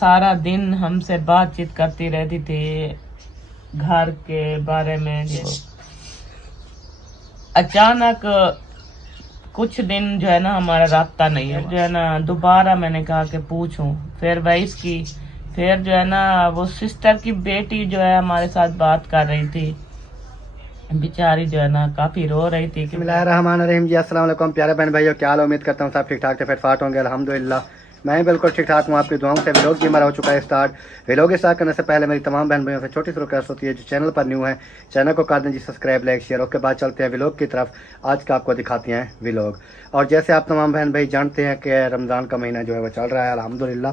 सारा दिन हमसे बातचीत करती रहती थी घर के बारे में। जो अचानक कुछ दिन जो है ना हमारा राब्ता नहीं है, जो है ना दोबारा मैंने कहा कि पूछूं, फिर वाइफ की, फिर जो है ना वो सिस्टर की बेटी जो है हमारे साथ बात कर रही थी, बेचारी जो है ना काफ़ी रो रही थी। बिस्मिल्लाहिर्रहमानिर्रहीम जी, अस्सलाम वालेकुम प्यारे बहन भाइयों, क्या हाल? उम्मीद करता हूँ सब ठीक ठाक से फिर फाट होंगे। अल्हम्दुलिल्लाह मैं बिल्कुल ठीक ठाक हूँ, आपकी दुआओं से। व्लॉग भी हमारा हो चुका है स्टार्ट। व्लॉग स्टार्ट करने से पहले मेरी तमाम बहन भाइयों से छोटी सी रिक्वेस्ट होती है, जो चैनल पर न्यू है चैनल को कर दें जी सब्सक्राइब, लाइक, शेयर। उसके बाद चलते हैं व्लॉग की तरफ। आज का आपको दिखाते हैं व्लॉग। और जैसे आप तमाम बहन भाई जानते हैं कि रमज़ान का महीना जो है वो चल रहा है अल्हम्दुलिल्लाह।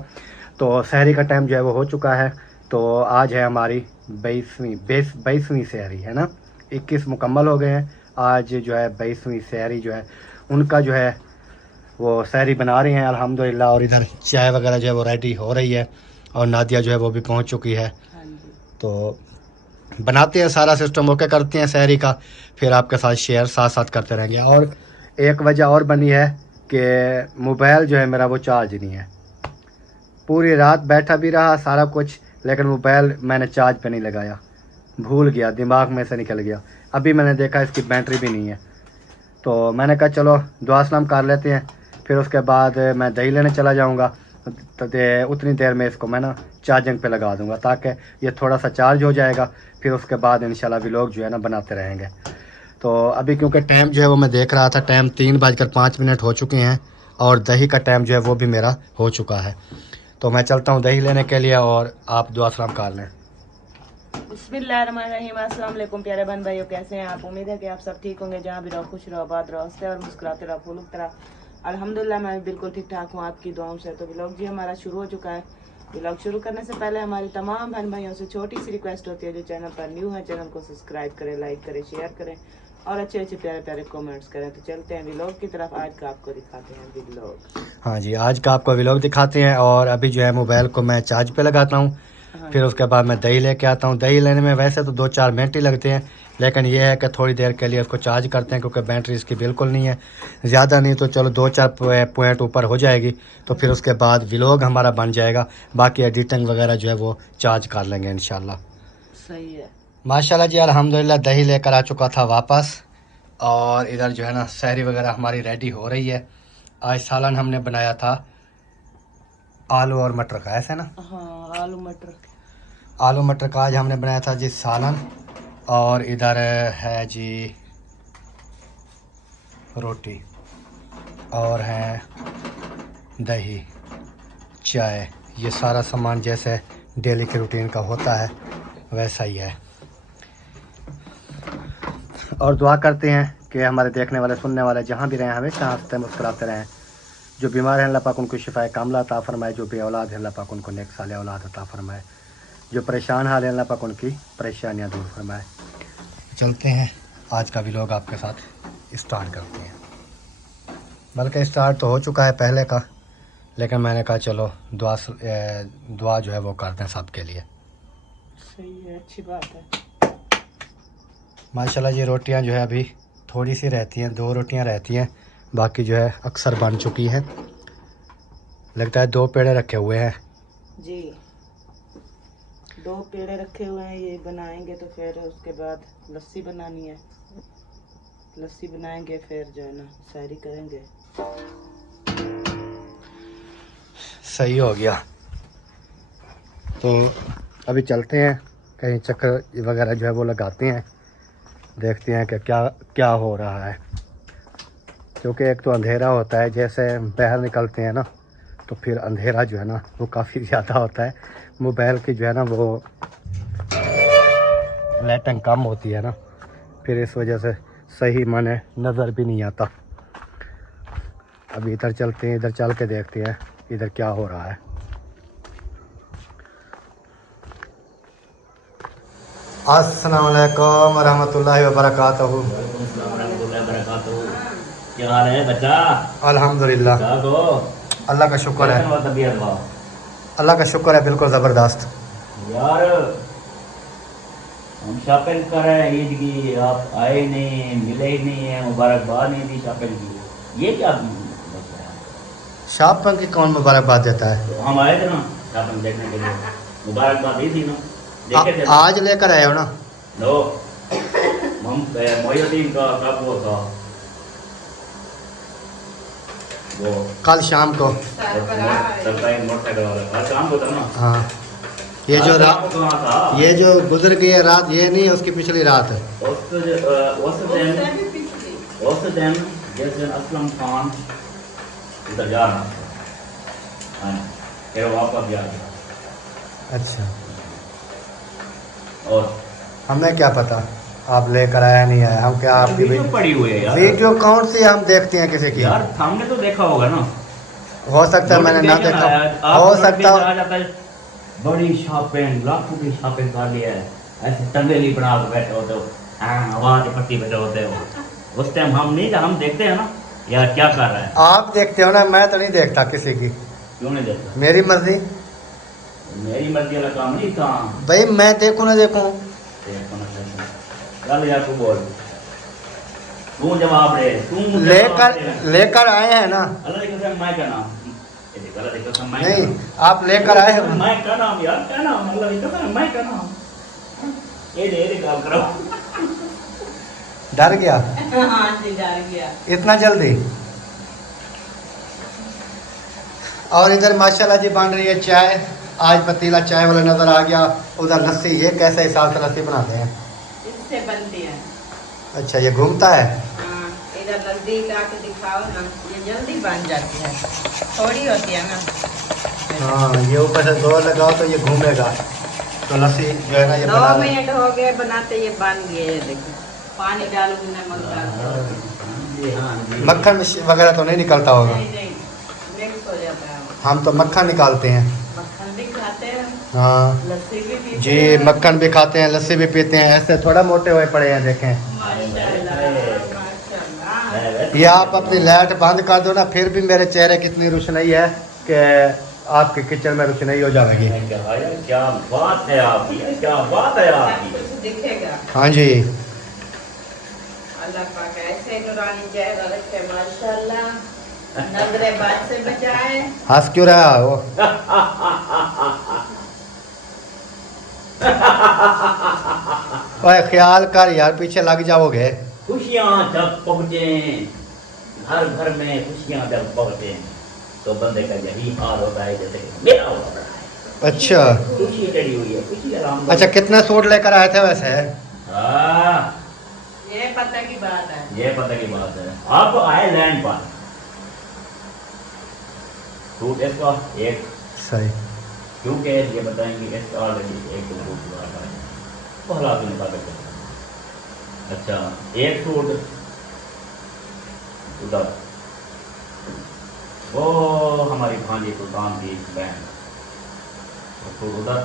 तो सहरी का टाइम जो है वो हो चुका है। तो आज है हमारी 22वीं सहरी है ना, 21 मुकम्मल हो गए हैं। आज जो है 22वीं सहरी जो है उनका जो है वो सहरी बना रहे हैं अल्हम्दुलिल्लाह। और इधर चाय वगैरह जो है वो रेडी हो रही है और नादिया जो है वो भी पहुंच चुकी है। तो बनाते हैं, सारा सिस्टम ओके करते हैं सहरी का, फिर आपके साथ शेयर साथ साथ करते रहेंगे। और एक वजह और बनी है कि मोबाइल जो है मेरा वो चार्ज नहीं है। पूरी रात बैठा भी रहा सारा कुछ, लेकिन मोबाइल मैंने चार्ज पे नहीं लगाया, भूल गया, दिमाग में से निकल गया। अभी मैंने देखा इसकी बैटरी भी नहीं है। तो मैंने कहा चलो दुआ सलाम कर लेते हैं, फिर उसके बाद मैं दही लेने चला जाऊंगा। तो उतनी देर में इसको मैं ना चार्जिंग पे लगा दूंगा, ताकि ये थोड़ा सा चार्ज हो जाएगा। फिर उसके बाद इंशाल्लाह व्लॉग जो है ना बनाते रहेंगे। तो अभी क्योंकि टाइम जो है वो मैं देख रहा था, टाइम 3:05 हो चुके हैं और दही का टाइम जो है वो भी मेरा हो चुका है। तो मैं चलता हूँ दही लेने के लिए और आप दुआ सलाम कर लें। बिस्मिल्लाहिर्रहमानिर्रहीम। अस्सलाम वालेकुम प्यारे बहन भाइयों, कैसे हैं आप? उम्मीद है कि आप सब ठीक होंगे। जहाँ भी रहो खुश रहो, आबाद रहो, हंसते और मुस्कुराते रहो, फूल तरह। अल्हम्दुलिल्लाह मैं बिल्कुल ठीक ठाक हूँ आपकी दुआओं से। तो व्लॉग जी हमारा शुरू हो चुका है। व्लॉग शुरू करने से पहले हमारी तमाम बहन भाइयों से छोटी सी रिक्वेस्ट होती है, जो चैनल पर न्यू है चैनल को सब्सक्राइब करें, लाइक करें, शेयर करें और अच्छे अच्छे प्यारे प्यारे कमेंट्स करें। तो चलते हैं व्लॉग की तरफ। आज का आपको दिखाते हैं व्लॉग। हाँ जी, आज का आपको व्लॉग दिखाते हैं। और अभी जो है मोबाइल को मैं चार्ज पे लगाता हूँ, फिर उसके बाद मैं दही लेके आता हूँ। दही लेने में वैसे तो 2-4 मिनट ही लगते हैं, लेकिन ये है कि थोड़ी देर के लिए उसको चार्ज करते हैं, क्योंकि बैटरी इसकी बिल्कुल नहीं है। ज़्यादा नहीं तो चलो 2-4 पॉइंट ऊपर हो जाएगी, तो फिर उसके बाद व्लॉग हमारा बन जाएगा। बाकी एडिटिंग वगैरह जो है वो चार्ज कर लेंगे इंशाल्लाह। सही है माशाल्लाह जी, अल्हम्दुलिल्लाह दही लेकर आ चुका था वापस। और इधर जो है ना सहरी वगैरह हमारी रेडी हो रही है। आज सालन हमने बनाया था आलू और मटर का, ऐसा ना? हाँ, आलू मटर। आलू मटर का आज हमने बनाया था जी सालन। और इधर है जी रोटी और है दही, चाय। ये सारा सामान जैसे डेली के रूटीन का होता है वैसा ही है। और दुआ करते हैं कि हमारे देखने वाले सुनने वाले जहाँ भी रहें हमेशा हंसते मुस्कुराते रहें। जो बीमार हैं अल्लाह पाक उनको शिफाए कामला अता फरमाए, जो बेऔलाद है अल्लाह पाक उनको नेक साले औलाद अता फरमाए, जो परेशान हाल है अल्लाह पाक उनकी परेशानियाँ दूर फरमाए। चलते हैं आज का व्लॉग आपके साथ स्टार्ट करते हैं। बल्कि स्टार्ट तो हो चुका है पहले का, लेकिन मैंने कहा चलो दुआ जो है वो कर दें सबके लिए। सही है, अच्छी बात है। माशाल्लाह ये रोटियां जो है अभी थोड़ी सी रहती हैं, 2 रोटियां रहती हैं, बाकी जो है अक्सर बन चुकी हैं। लगता है 2 पेड़े रखे हुए हैं जी, 2 पेड़े रखे हुए हैं, ये बनाएंगे तो फिर उसके बाद लस्सी बनानी है। लस्सी बनाएंगे फिर जो है ना सहरी करेंगे। सही हो गया। तो अभी चलते हैं कहीं चक्कर वगैरह जो है वो लगाते हैं, देखते हैं कि क्या क्या हो रहा है। क्योंकि एक तो अंधेरा होता है, जैसे बाहर निकलते हैं ना तो फिर अंधेरा जो है ना वो काफ़ी ज़्यादा होता है। मोबाइल की जो है ना वो लाइटिंग कम होती है ना, फिर इस वजह से सही माने नज़र भी नहीं आता। अभी इधर चलते हैं, इधर चल के देखते हैं इधर क्या हो रहा है। अस्सलाम वालेकुम रहमतुल्लाहि व बरकातहू। क्या हाल है बच्चा? अल्हम्दुलिल्लाह, ठीक हो? अल्लाह का शुक्र है, कैसन हुआ तबीयत हुआ? अल्लाह का शुक्र है, बिल्कुल ज़बरदस्त। यार हम शॉपिंग कर रहे हैं ईद की, आप आए ही नहीं, मिले ही नहीं है, मुबारकबाद नहीं दी शॉपिंग की। ये क्या मसला है? शॉपिंग की कौन मुबारकबाद देता है? हम आए थे ना, शॉपिंग देखने के लिए मुबारकबाद दी थी ना, देखे थे आज लेकर आए हो ना? नो मोहिउद्दीन का कब वो था वो कल शाम को। सरकारी मोटरसाइकिल वाला कल शाम को था ना। हाँ, ये जो कल शाम रात, को कहाँ था? ये जो गुजर गई है रात, ये नहीं, उसकी पिछली रात है। उस दिन जिस दिन असलम खान उधर जा रहा था, हाँ, फिर वापस जा रहा। अच्छा, और हमें क्या पता आप लेकर आया नहीं आया, हम क्या आपकी वीडियो पड़ी हुई है यार। वीडियो कौन सी हम देखते हैं किसी की? यार हमने तो देखा होगा ना। हो सकता है मैंने ना देखा, हो सकता आ जाता है बड़ी शॉपिंग, लाखों की शॉपिंग कर लिया है, ऐसे तंगेली बना के बैठे होते हो, आवाज पट्टी बैठे होते हो। उस टाइम हम नहीं, हम देखते हैं ना यार क्या कर रहा है। आप देखते हो ना, मैं तो नहीं देखता किसी की। क्यों नहीं देखता? मेरी मर्जी, मेरी मर्जी वाला काम नहीं था भाई मैं देखूं ना देखूं। चल यार तू बोल, तू जवाब दे, तू मुझे लेकर जवाब दे। लेकर आए हैं ना? अल्लाह की कसम मैं क्या नाम, अल्लाह की कसम मैं नहीं, आप लेकर आए हो। मैं क्या नाम यार, क्या नाम, अल्लाह की कसम मैं क्या नाम, ये काम करो। डर गया हाँ जी, डर गया। इतना जल्दी? और इधर माशाल्लाह जी बन रही है चाय। आज पतीला चाय वाला नजर आ गया। उधर लस्सी, ये कैसे हिसाब से लस्सी बनाते हैं? इससे बनती है। अच्छा, ये घूमता है। हाँ, इधर नजदीक आके दिखाओ ना, ये जल्दी बन जाती है, थोड़ी होती है ना। हाँ, ये ऊपर से जोर लगाओ तो ये घूमेगा, तो लस्सी जो है ना ये 9 बना। मिनट हो गए बनाते, ये बन गए। ये देखो, पानी डालो, नमक डालो। मक्खन वगैरह तो नहीं निकलता होगा? नहीं नहीं, मिक्स हो जाता है। हम तो मक्खन निकालते हैं। मक्खन भी खाते हैं, हाँ लस्सी भी पीते जी, हैं। मक्खन भी खाते हैं, लस्सी भी पीते हैं। ऐसे थोड़ा मोटे हुए पड़े हैं, देखें। माशाल्लाह, माशाल्लाह। ये आप अपनी लाइट बंद कर दो ना, फिर भी मेरे चेहरे कितनी रोशनाई है कि आपके किचन में रोशनाई हो जाएगी। क्या बात है आपकी, क्या बात है सब आपकी। कुछ दिखेगा। हाँ जी, अल्लाह पाक ऐसे नूरानी चेहरा रखे, माशाल्लाह, नजरे बद से बचाए। हंस क्यों रहा है वो? ओए ख्याल कर यार, पीछे लग जाओगे। खुशियाँ जब पहुँचे, घर घर में खुशियाँ जब पहुँचे, तो बंदे का यही हाल होता है जैसे मेरा हो रहा है। अच्छा खुशी चढ़ी हुई है, खुशी आराम। अच्छा, कितने सूट लेकर आए थे वैसे? हाँ, ये पता की बात है। ये पता की बात है। आप आए लैंड पर, सूट इसका एक, सही। क्योंकि ये बताएंगे इसका ऑलरेडी एक दो सूट वो हालात के मुताबिक है। अच्छा, एक सूट उधर, वो हमारी भांजी सुल्तान की बहन, वो सूट उधर,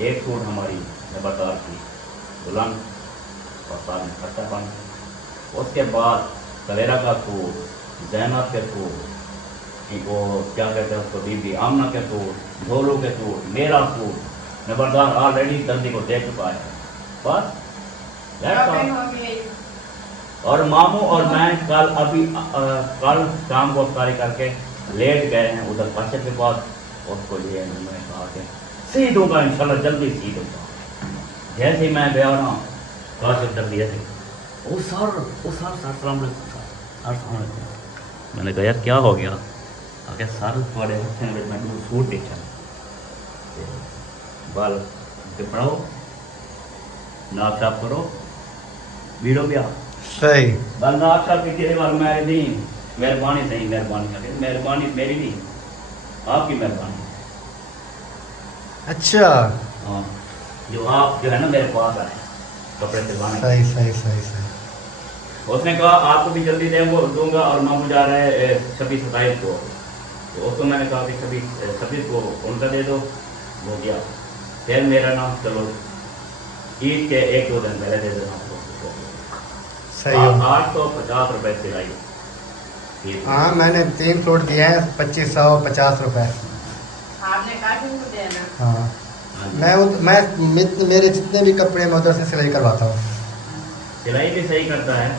एक सूट हमारी नबातार की दुल्हन और साथ में खट्टा पानी। उसके बाद सवेरा का सूट, जैनब के सूट, वो क्या कहते हैं उसको, बीबी आमना के सूट, धोलू के सूट, मेरा सूट, नंबरदार ऑलरेडी दर्दी को दे चुका है। बस शॉपिंग हो गई। और मामू और मैं कल कल शाम को अफ्तारी करके लेट गए हैं उधर बच्चे के पास। उसको लिए मैंने कहा कि सी दूंगा इंशाल्लाह, जल्दी सी दूंगा। जैसे ही मैं गया ना, काशिफ कर दिए थे, ओ सर अस्सलाम वालेकुम। मैंने कहा यार क्या हो गया? आगे सर थोड़े मैं सूट देखा, बाल पढ़ाओ, नाक साफ करो, वीडियो भी आप सही। बाल नाक साफ की तेरे बाल मेरे नहीं, मेहरबानी नहीं, मेहरबानी करके, मेहरबानी मेरी नहीं, आपकी मेहरबानी। अच्छा, हाँ, जो आप जो है ना मेरे पास आए कपड़े सिलवाने। सही सही सही सही। उसने कहा आपको भी जल्दी दूंगा और मामू जा रहे हैं 26-27 को, तो उसको मैंने कहा कि 26 को उनका दे दो, वो गया। फिर मेरा नाम चलो ईद के 1-2 दिन पहले दे देना आपको। सही हो। 850 रुपए सिलाई। हाँ, मैंने 3 सूट दिए हैं, 2550 रुपए। आपने काशिफ को देना। हाँ, मैं मेरे जितने भी कपड़े मैं उधर से सिलाई करवाता हूँ। सिलाई भी सही करता है,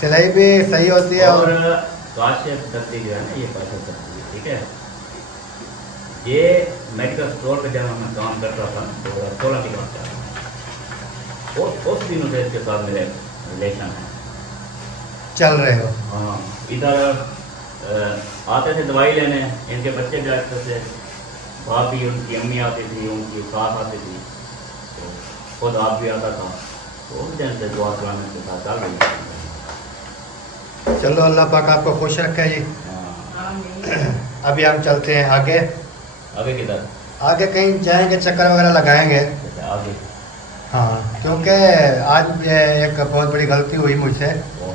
सिलाई भी सही होती है। और काशिफ दर्दी जो है ना, ये काशिफ दर्दी, ठीक है, ये मेडिकल स्टोर पे जब मैं काम करता था 2016 की बात है, उस दिनों से इसके साथ मेरे रिलेशन है। चल रहे हो? हाँ, इधर आते थे दवाई लेने, इनके बच्चे जाते थे, भाभी उनकी अम्मी आती थी, उनकी सास आती थी, तो खुद आप भी आता था, तो उस दिन से दुआ कराने के साथ चल रही है। चलो अल्लाह पाक आपको खुश रखे जी। हाँ, अभी हम चलते हैं आगे। आगे किधर? आगे कहीं जाएंगे, चक्कर वगैरह लगाएंगे। अच्छा, आगे हाँ, क्योंकि आज ये एक बहुत बड़ी गलती हुई मुझसे वो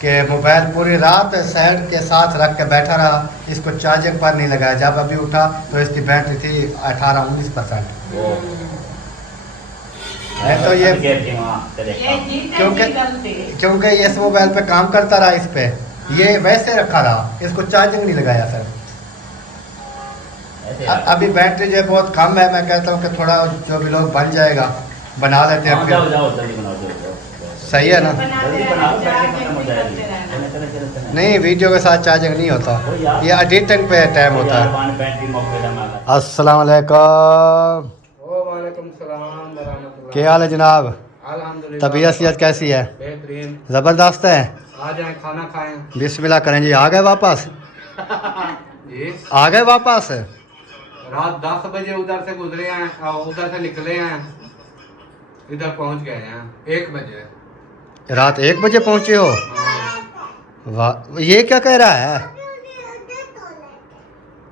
कि मोबाइल पूरी रात साइड के साथ रख के बैठा रहा, इसको चार्जिंग पर नहीं लगाया। जब अभी उठा तो इसकी बैटरी थी 18-19%। वो है तो ये क्योंकि ये इस मोबाइल पे काम करता रहा, इस पे ये वैसे रखा रहा, इसको चार्जिंग नहीं लगाया सर। अभी बैटरी जो है बहुत कम है, मैं कहता हूँ कि थोड़ा जो भी लोग बन जाएगा, बना लेते हैं। जाओ जाओ जल्दी बनाओ, सही है ना? जल्दी बनाओ, बैटरी खत्म हो जाएगी। चले चले चले चले। नहीं, वीडियो के साथ चार्जिंग नहीं होता, ये एडिटिंग पे टाइम होता है। बैटरी मौके पे मांगा। अस्सलाम वालेकुम। वालेकुम सलाम व रहमतुल्लाह। क्या हाल है जनाब? अल्हम्दुलिल्लाह। तबीयत सेहत कैसी है? बेहतरीन। ज़बरदस्त है। आ जाएं, खाना खाएं। बिस्मिल्लाह करें जी। आ गए वापस? जी, आ गए वापस? रात 10 बजे उधर से गुजरे हैं और उधर से निकले हैं, इधर पहुंच गए हैं 1 बजे। रात 1 बजे पहुंचे हो? वाह, ये क्या कह रहा है?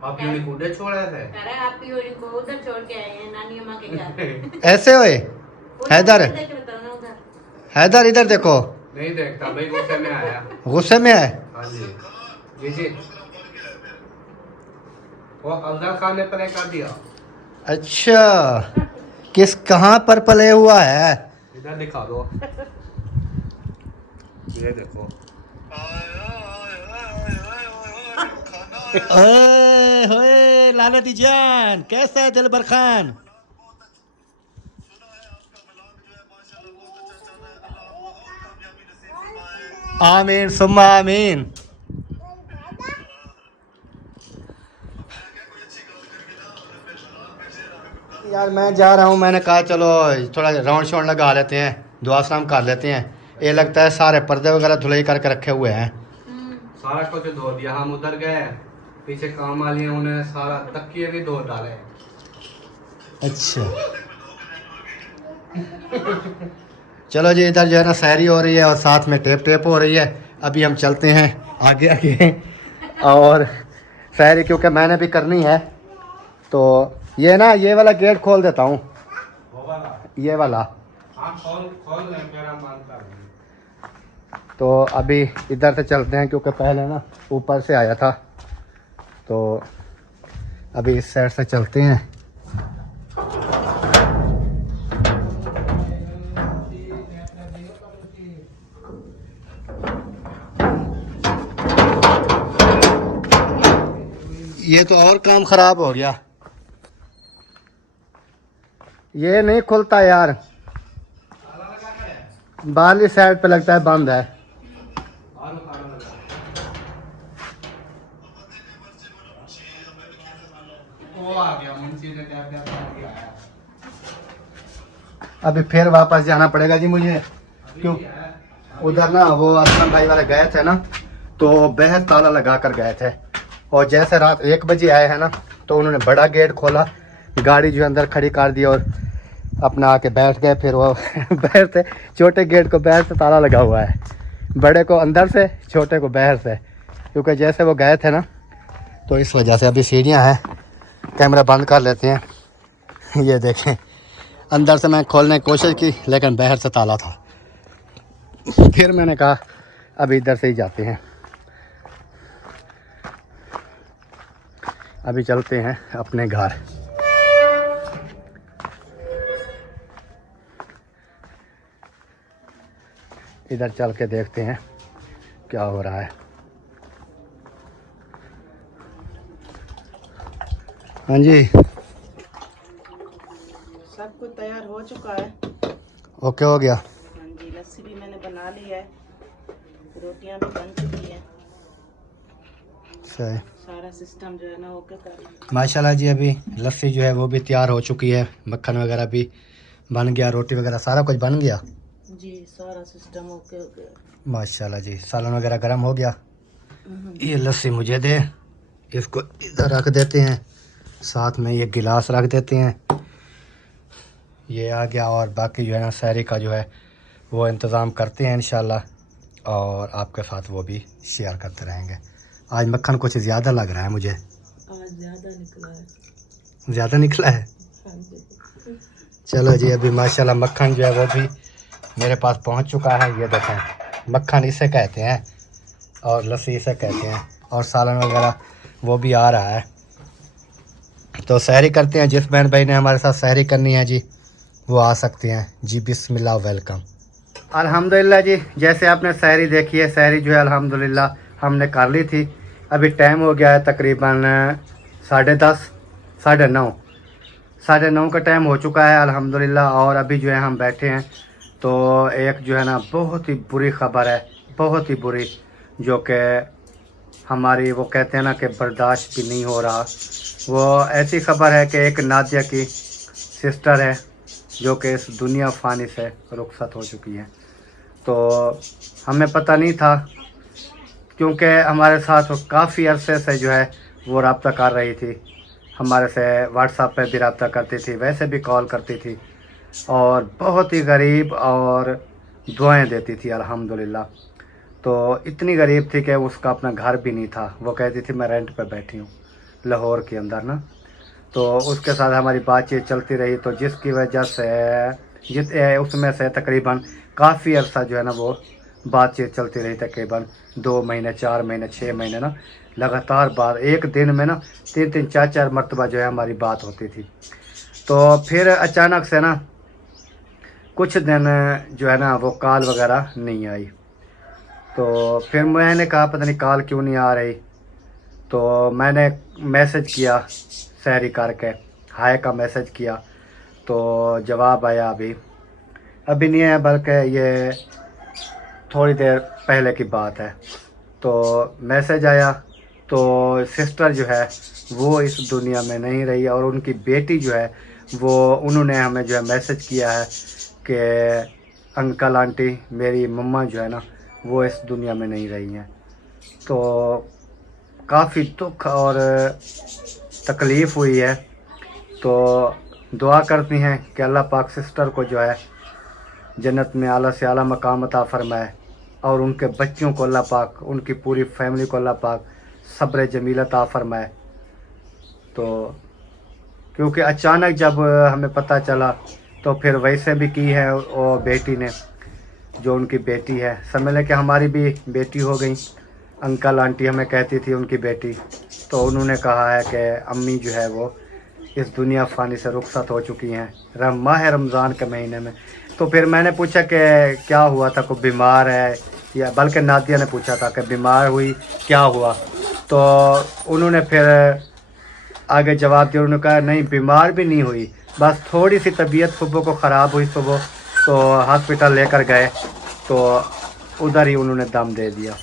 आप यूं कूदे छोड़े थे? अरे आप ही उनको उधर छोड़ के आए हैं नानी अम्मा के घर। ऐसे होए? हैदर, देख के बताओ ना उधर। हैदर इधर देखो। नहीं देखता भाई, गुस्से में आया। गुस्से में है? हाँ जी जी जी। वो अफजल खान ने प्ले कर दिया। अच्छा, किस कहाँ पर पले हुआ है? इधर दिखा दो, ये देखो। ओए होए लालती जान, कैसा है दिलबर खान? आमीन सुम्मा आमीन। यार मैं जा रहा हूँ, मैंने कहा चलो थोड़ा राउंड शाउंड लगा लेते हैं, दुआ सलाम कर लेते हैं। ये लगता है सारे पर्दे वगैरह धुलाई करके रखे हुए हैं। सारा कुछ धो दिया, हम उधर गए, पीछे काम वाली हैं, उन्हें सारा तकिए भी धो डाले। अच्छा चलो जी, इधर जो है ना सहरी हो रही है और साथ में टेप टेप हो रही है। अभी हम चलते हैं आगे आगे, और सहरी क्योंकि मैंने भी करनी है, तो ये ना ये वाला गेट खोल देता हूँ, ये वाला। हाँ खोल ले, मेरा मन कर रहा है। तो अभी इधर से चलते हैं क्योंकि पहले ना ऊपर से आया था, तो अभी इस साइड से चलते हैं। ये तो और काम खराब हो गया, ये नहीं खुलता यार, बाहरली साइड पे लगता है बंद है। वो आ गया मुंशी ने क्या क्या दिया है। अभी फिर वापस जाना पड़ेगा जी मुझे, क्यों उधर ना वो असलम भाई वाले गए थे ना, तो बहस ताला लगा कर गए थे, और जैसे रात 1 बजे आए हैं ना, तो उन्होंने बड़ा गेट खोला, गाड़ी जो अंदर खड़ी कर दी और अपना आके बैठ गए। फिर वो बाहर से छोटे गेट को बाहर से ताला लगा हुआ है, बड़े को अंदर से, छोटे को बाहर से, क्योंकि जैसे वो गए थे ना, तो इस वजह से। अभी सीढ़ियाँ हैं, कैमरा बंद कर लेते हैं। ये देखें, अंदर से मैं खोलने की कोशिश की लेकिन बाहर से ताला था। फिर मैंने कहा अभी इधर से ही जाते हैं। अभी चलते हैं अपने घर। इधर चल के देखते हैं क्या हो रहा है। हाँ जी, सब कुछ तैयार हो चुका है। ओके हो गया। हाँ जी, लस्सी भी मैंने बना ली है, रोटियां भी बन चुकी हैं। सही। सारा सिस्टम जो है ना ओके कर लिया। माशाल्लाह जी अभी लस्सी जो है वो भी तैयार हो चुकी है, मक्खन वगैरह भी बन गया, रोटी वगैरह सारा कुछ बन गया जी, सारा सिस्टम ओके हो गया। माशाल्लाह जी। सालन वगैरह गर्म हो गया। ये लस्सी मुझे दे, इसको इधर रख देते हैं, साथ में ये गिलास रख देते हैं, ये आ गया। और बाकी जो है ना सहरी का जो है वो इंतज़ाम करते हैं इंशाल्लाह, और आपके साथ वो भी शेयर करते रहेंगे। आज मक्खन कुछ ज़्यादा लग रहा है मुझे, आज ज़्यादा निकला है। ज़्यादा निकला है। हाँ जी। चलो जी अभी माशाल्लाह मक्खन जो है वो भी मेरे पास पहुंच चुका है। ये देखें, मक्खन इसे कहते हैं और लस्सी इसे कहते हैं, और सालन वगैरह वो भी आ रहा है। तो सहरी करते हैं। जिस बहन भाई ने हमारे साथ सहरी करनी है जी वो आ सकते हैं जी। बिस्मिल्लाह, वेलकम। अल्हम्दुलिल्लाह जी, जैसे आपने सहरी देखी है, सहरी जो है अल्हम्दुलिल्लाह हमने कर ली थी। अभी टाइम हो गया है तकरीबन 10:30, 9:30 का टाइम हो चुका है अल्हम्दुलिल्लाह। और अभी जो है हम बैठे हैं, तो एक जो है ना बहुत ही बुरी ख़बर है, बहुत ही बुरी, जो कि हमारी वो कहते हैं ना कि बर्दाश्त भी नहीं हो रहा। वो ऐसी ख़बर है कि एक नादिया की सिस्टर है जो कि इस दुनिया फ़ानी से रुखसत हो चुकी है। तो हमें पता नहीं था, क्योंकि हमारे साथ वो काफ़ी अरसे से जो है वो रब्ता कर रही थी, हमारे से व्हाट्सएप पे भी रब्ता करती थी, वैसे भी कॉल करती थी, और बहुत ही गरीब और दुआएं देती थी अल्हम्दुलिल्लाह। तो इतनी गरीब थी कि उसका अपना घर भी नहीं था। वो कहती थी मैं रेंट पे बैठी हूँ लाहौर के अंदर ना। तो उसके साथ हमारी बातचीत चलती रही, तो जिसकी वजह से उसमें से तकरीबन काफ़ी अरसा जो है ना वो बातचीत चलती रही, तकरीबन 2 महीने, 4 महीने, 6 महीने ना लगातार बात। एक दिन में ना 3-3, 4-4 मरतबा जो है हमारी बात होती थी। तो फिर अचानक से ना कुछ दिन जो है ना वो कॉल वगैरह नहीं आई। तो फिर मैंने कहा पता नहीं कॉल क्यों नहीं आ रही। तो मैंने मैसेज किया सहरी करके, हाय का मैसेज किया, तो जवाब आया अभी नहीं है, बल्कि ये थोड़ी देर पहले की बात है। तो मैसेज आया, तो सिस्टर जो है वो इस दुनिया में नहीं रही, और उनकी बेटी जो है वो उन्होंने हमें जो है मैसेज किया है कि अंकल आंटी मेरी मम्मा जो है ना वो इस दुनिया में नहीं रही हैं। तो काफ़ी दुख और तकलीफ़ हुई है। तो दुआ करती हैं कि अल्लाह पाक सिस्टर को जो है जन्नत में आला से आला मकाम अता फरमाए, और उनके बच्चों को अल्लाह पाक, उनकी पूरी फैमिली को अल्लाह पाक सब्र जमील अता फरमाए। तो क्योंकि अचानक जब हमें पता चला, तो फिर वैसे भी की है वो बेटी ने, जो उनकी बेटी है, समझ लें कि हमारी भी बेटी हो गई। अंकल आंटी हमें कहती थी उनकी बेटी, तो उन्होंने कहा है कि अम्मी जो है वो इस दुनिया फ़ानी से रुखसत हो चुकी हैं माह रमज़ान के महीने में। तो फिर मैंने पूछा कि क्या हुआ था, कोई बीमार है, या बल्कि नादिया ने पूछा था कि बीमार हुई, क्या हुआ। तो उन्होंने फिर आगे जवाब दिया, उन्होंने कहा नहीं बीमार भी नहीं हुई, बस थोड़ी सी तबीयत सुबह को ख़राब हुई सुबह, तो हॉस्पिटल लेकर गए, तो उधर ही उन्होंने दम दे दिया।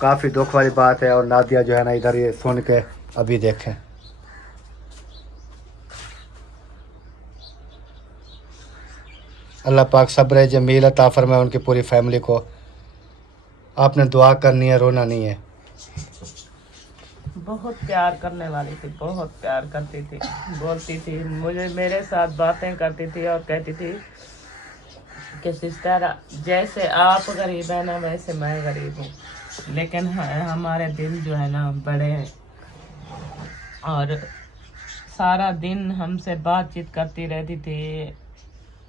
काफ़ी दुख वाली बात है। और नादिया जो है ना इधर ये सुन के अभी देखें, अल्लाह पाक सब्र जमील अता फरमाए उनकी पूरी फैमिली को। आपने दुआ करनी है, रोना नहीं है। बहुत प्यार करने वाली थी, बहुत प्यार करती थी, बोलती थी मुझे, मेरे साथ बातें करती थी और कहती थी कि सिस्टर जैसे आप गरीब है ना वैसे मैं गरीब हूँ, लेकिन हमारे दिल जो है ना बड़े हैं। और सारा दिन हमसे बातचीत करती रहती थी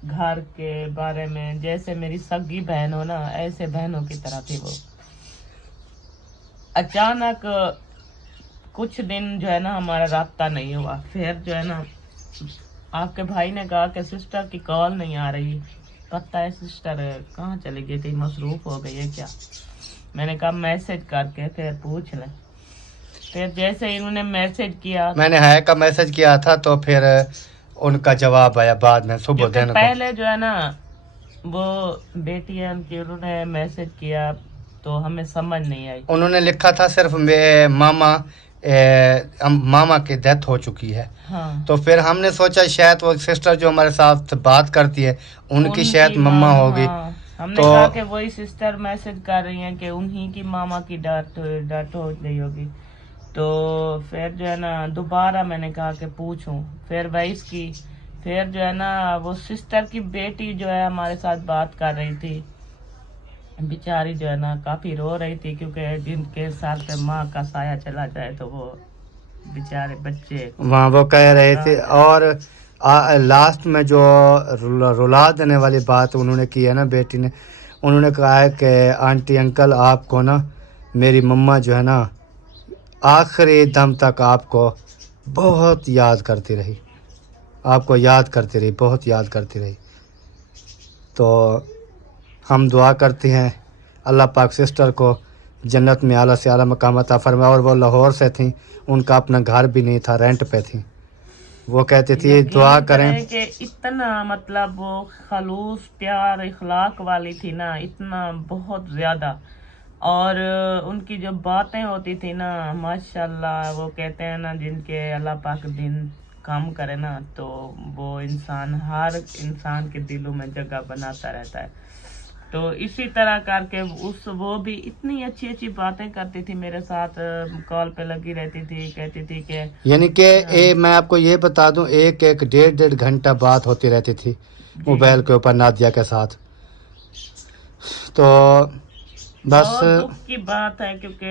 घर के बारे में, जैसे मेरी सगी बहन हो ना ऐसे बहनों की तरह थी वो। अचानक कुछ दिन जो है ना हमारा राब्ता नहीं हुआ। फिर जो है ना आपके भाई ने कहा कि सिस्टर की कॉल नहीं आ रही, पता है सिस्टर कहाँ चली गई थी, मसरूफ़ हो गई है क्या। मैंने कहा मैसेज करके फिर पूछ लें। फिर जैसे ही इन्होंने मैसेज किया, मैंने हाय का मैसेज किया था, तो फिर उनका जवाब आया बाद में सुबह दिन को। पहले जो है ना वो बेटी है उनकी, उन्होंने मैसेज किया तो हमें समझ नहीं आई। उन्होंने लिखा था सिर्फ मामा की डेथ हो चुकी है। हाँ, तो फिर हमने सोचा शायद वो सिस्टर जो हमारे साथ बात करती है उनकी शायद मम्मा होगी। हाँ, हमने तो कहा कि वही सिस्टर मैसेज कर रही हैं कि उन्हीं की मामा की डेथ हो गई होगी। तो फिर जो है ना दोबारा मैंने कहा कि पूछूं, फिर वाइस की, फिर जो है ना वो सिस्टर की बेटी जो है हमारे साथ बात कर रही थी, बेचारी जो है ना काफी रो रही थी, क्योंकि जिनके साथ पे माँ का साया चला जाए तो वो बेचारे बच्चे वहाँ वो कह रहे थे। और लास्ट में जो रुला देने वाली बात उन्होंने की है ना बेटी ने, उन्होंने कहा है कि आंटी अंकल आपको ना मेरी मम्मा जो है ना आखिरी दम तक आपको बहुत याद करती रही, आपको याद करती रही, बहुत याद करती रही। तो हम दुआ करते हैं अल्लाह पाक सिस्टर को जन्नत में आला से आला मकाम अता फरमाए। और वो लाहौर से थी, उनका अपना घर भी नहीं था, रेंट पे थी। वो कहती थी दुआ करें कि इतना मतलब वो खलूस प्यार इखलाक वाली थी ना, इतना बहुत ज्यादा। और उनकी जो बातें होती थी ना माशाल्लाह, वो कहते हैं ना जिनके अल्लाह पाक दिन काम करे ना तो वो इंसान हर इंसान के दिलों में जगह बनाता रहता है। तो इसी तरह करके वो भी इतनी अच्छी अच्छी बातें करती थी मेरे साथ, कॉल पे लगी रहती थी, कहती थी कि यानी कि मैं आपको ये बता दूं 1-1 1.5 घंटा बात होती रहती थी मोबाइल के ऊपर नादिया के साथ। तो बस बहुत दुख की बात है, क्योंकि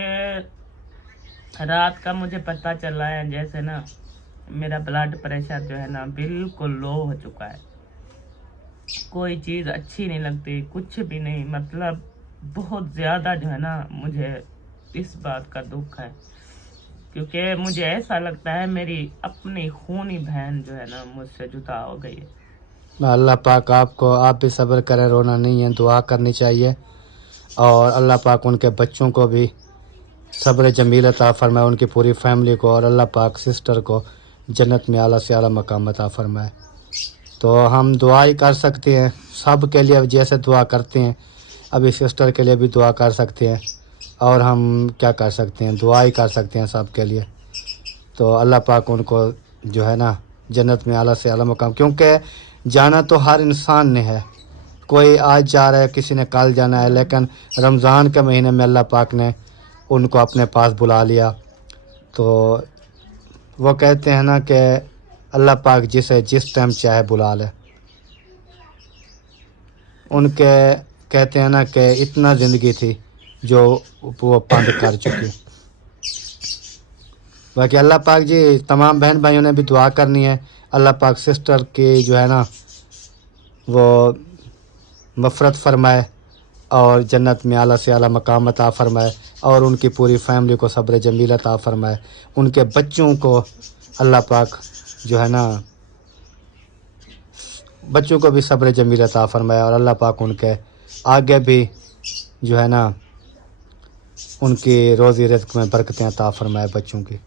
रात का मुझे पता चला है जैसे ना मेरा ब्लड प्रेशर जो है ना बिल्कुल लो हो चुका है, कोई चीज अच्छी नहीं लगती, कुछ भी नहीं, मतलब बहुत ज्यादा जो है ना मुझे इस बात का दुख है, क्योंकि मुझे ऐसा लगता है मेरी अपनी खूनी बहन जो है ना मुझसे जुदा हो गई है। अल्लाह पाक आपको, आप भी सब्र करें, रोना नहीं है, दुआ करनी चाहिए। और अल्लाह पाक उनके बच्चों को भी सब्र जमील अता फरमाए, उनकी पूरी फैमिली को, और अल्लाह पाक सिस्टर को जन्नत में आला से आला मकाम अता फरमाए। तो हम दुआ ही कर सकते हैं सब के लिए, जैसे दुआ करते हैं अभी सिस्टर के लिए भी दुआ कर सकते हैं, और हम क्या कर सकते हैं, दुआ ही कर सकते हैं सब के लिए। तो अल्लाह पाक उनको जो है ना जन्नत में आला से आला मकाम, क्योंकि जाना तो हर इंसान ने है, कोई आज जा रहा है, किसी ने कल जाना है, लेकिन रमज़ान के महीने में अल्लाह पाक ने उनको अपने पास बुला लिया। तो वो कहते हैं ना कि अल्लाह पाक जिसे जिस टाइम चाहे बुला ले। उनके कहते हैं ना कि इतना ज़िंदगी थी जो वो बंद कर चुकी। बाकी अल्लाह पाक जी तमाम बहन भाइयों ने भी दुआ करनी है, अल्लाह पाक सिस्टर की जो है ना वो मफ़रत फरमाए और जन्नत में आला से आला मकाम अता फरमाए, और उनकी पूरी फैमिली को सब्र जमील अता फरमाए। उनके बच्चों को अल्लाह पाक जो है ना बच्चों को भी सब्र जमील अता फरमाए, और अल्लाह पाक उनके आगे भी जो है ना उनकी रोज़ी रिज़्क़ में बरकतें अता फरमाए बच्चों की।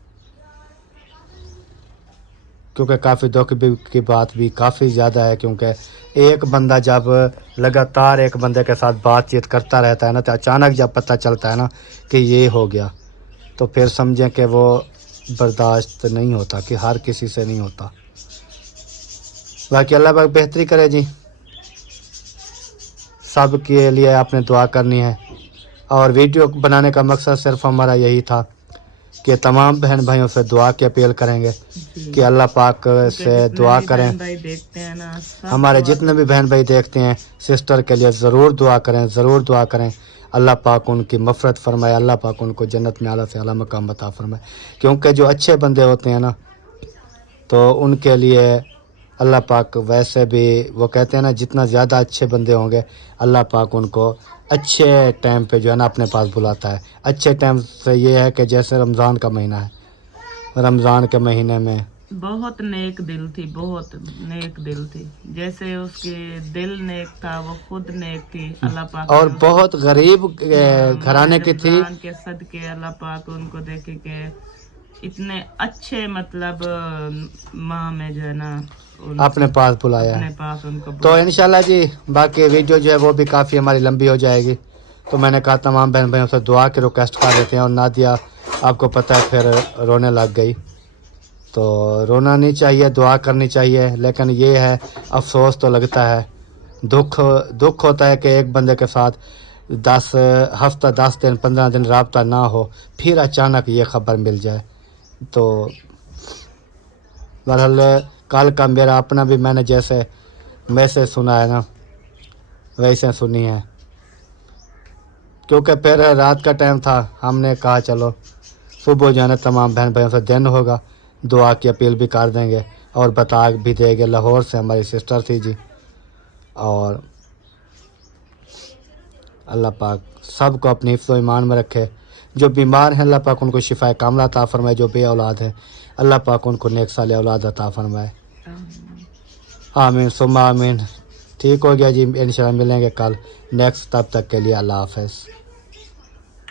क्योंकि काफ़ी दुख भी की बात भी काफ़ी ज़्यादा है, क्योंकि एक बंदा जब लगातार एक बंदे के साथ बातचीत करता रहता है ना, तो अचानक जब पता चलता है ना कि ये हो गया, तो फिर समझें कि वो बर्दाश्त नहीं होता, कि हर किसी से नहीं होता। बाकी अल्लाह पाक बेहतरी करे जी, सब के लिए आपने दुआ करनी है। और वीडियो बनाने का मकसद सिर्फ हमारा यही था कि तमाम बहन भाइयों से दुआ की अपील करेंगे कि अल्लाह पाक से दुआ करें। भाई देखते हैं ना, हमारे जितने भी बहन भाई देखते हैं सिस्टर के लिए ज़रूर दुआ करें, ज़रूर दुआ करें। अल्लाह पाक उनकी मफ़रत फरमाए, अल्लाह पाक उनको जन्नत में आला से आला मकाम अता फरमाए। क्योंकि जो अच्छे बंदे होते हैं ना तो उनके लिए अल्लाह पाक वैसे भी वो कहते हैं ना जितना ज़्यादा अच्छे बंदे होंगे अल्लाह पाक उनको अच्छे टाइम पे जो है ना अपने पास बुलाता है। अच्छे टाइम से ये है कि जैसे रमज़ान का महीना है, रमज़ान के महीने में बहुत नेक दिल थी, बहुत नेक दिल थी, जैसे उसके दिल नेक था वो खुद नेक थी। अल्लाह पाक और बहुत गरीब घराने की थी। रमज़ान के सदके अल्लाह पाक उनको देखे के इतने अच्छे मतलब माह में जो है ना अपने पास बुलाया अपने है। पास उनको तो इंशाल्लाह जी बाकी वीडियो जो है वो भी काफ़ी हमारी लंबी हो जाएगी, तो मैंने कहा तमाम बहन भाइयों से दुआ की रिक्वेस्ट कर देते हैं। और नादिया आपको पता है फिर रोने लग गई। तो रोना नहीं चाहिए, दुआ करनी चाहिए, लेकिन ये है अफसोस तो लगता है, दुख होता है कि एक बंदे के साथ 10 हफ्ता 10 दिन 15 दिन रब्ता ना हो, फिर अचानक ये ख़बर मिल जाए। तो बहरहाल कल का मेरा अपना भी मैंने जैसे मैसेज सुना है ना, वैसे सुनी है, क्योंकि फिर रात का टाइम था। हमने कहा चलो सुबह जाने तमाम बहन भाइयों से दिन होगा, दुआ की अपील भी कर देंगे और बता भी देंगे। लाहौर से हमारी सिस्टर थी जी, और अल्लाह पाक सबको अपनी हिफ्ज़ ईमान में रखे। जो बीमार हैं अल्लाह पाक उनको शिफाए कामला अता फरमाए। जो बे औलाद हैं अल्लाह पाक उनको नेक साले औलाद अता फरमाए। आमीन सुम्मा आमीन। ठीक हो गया जी, इंशाल्लाह मिलेंगे कल नेक्स्ट। तब तक के लिए अल्लाह हाफ़िज़।